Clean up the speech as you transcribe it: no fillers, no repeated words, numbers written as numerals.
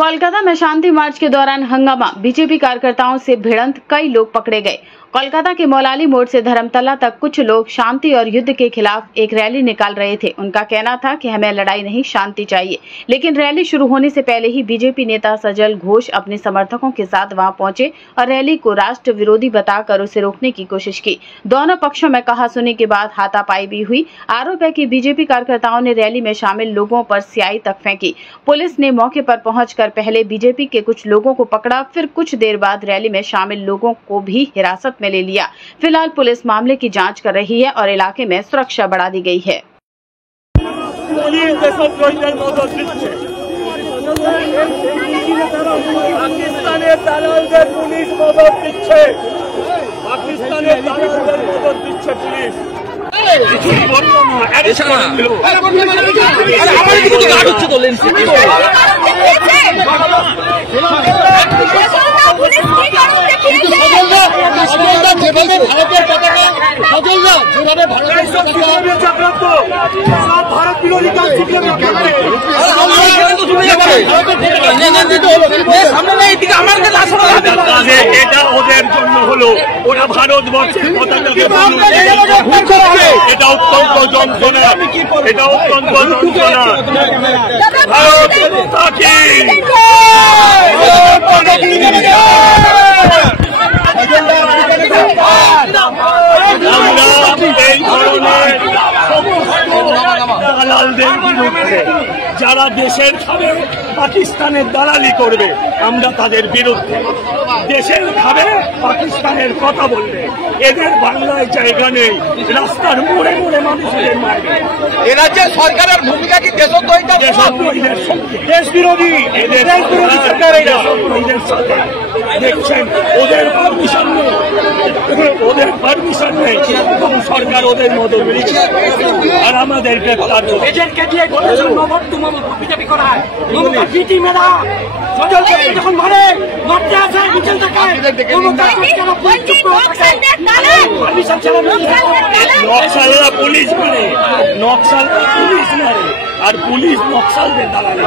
कोलकाता में शांति मार्च के दौरान हंगामा, बीजेपी कार्यकर्ताओं से भिड़ंत, कई लोग पकड़े गए। कोलकाता के मौलाली मोड़ से धर्मतला तक कुछ लोग शांति और युद्ध के खिलाफ एक रैली निकाल रहे थे। उनका कहना था कि हमें लड़ाई नहीं, शांति चाहिए। लेकिन रैली शुरू होने से पहले ही बीजेपी नेता सजल घोष अपने समर्थकों के साथ वहां पहुंचे और रैली को राष्ट्र विरोधी बताकर उसे रोकने की कोशिश की। दोनों पक्षों में कहासुनी के बाद हाथापाई भी हुई। आरोप है कि बीजेपी कार्यकर्ताओं ने रैली में शामिल लोगों पर स्याही तक फेंकी। पुलिस ने मौके पर पहुंचकर पहले बीजेपी के कुछ लोगों को पकड़ा, फिर कुछ देर बाद रैली में शामिल लोगों को भी हिरासत में ले लिया। फिलहाल पुलिस मामले की जांच कर रही है और इलाके में सुरक्षा बढ़ा दी गई है। এটা ওদের জন্য হলো, ওরা ভারতবর্ষের পতাকাকে এটা অত্যন্ত যন্ত্রণা, এটা অত্যন্ত যন্ত্রণা। ভারত মাতা কি আমরা এই ধরনের দালালদের বিরুদ্ধে, যারা দেশের খাবে পাকিস্তানের দালালি করবে, আমরা তাদের বিরুদ্ধে। দেশের খাবে পাকিস্তানের কথা বলবে, এদের বাংলায় জায়গা নেই। রাস্তার মোড়ে মোড়ে মানুষদের মারবে। এ রাজ্যের সরকারের ভূমিকা কি দেশদ্রোহীদের সঙ্গে, দেশ বিরোধী, এদের দেশদ্রোহীদের সাথে দেখছেন ওদের পারমিশন নেই, ওদের পারমিশন নেই, সরকার ওদের মদত দিচ্ছে আর আমাদের গ্রেপ্তার এজেন্টকে দিয়ে বিজেপি করায়। যখন মারে মারতে আসে মিছিল দেখায়, নকশালরা পুলিশ মারে, নকশালরা পুলিশ মারে আর পুলিশ নকশালদের দালালি।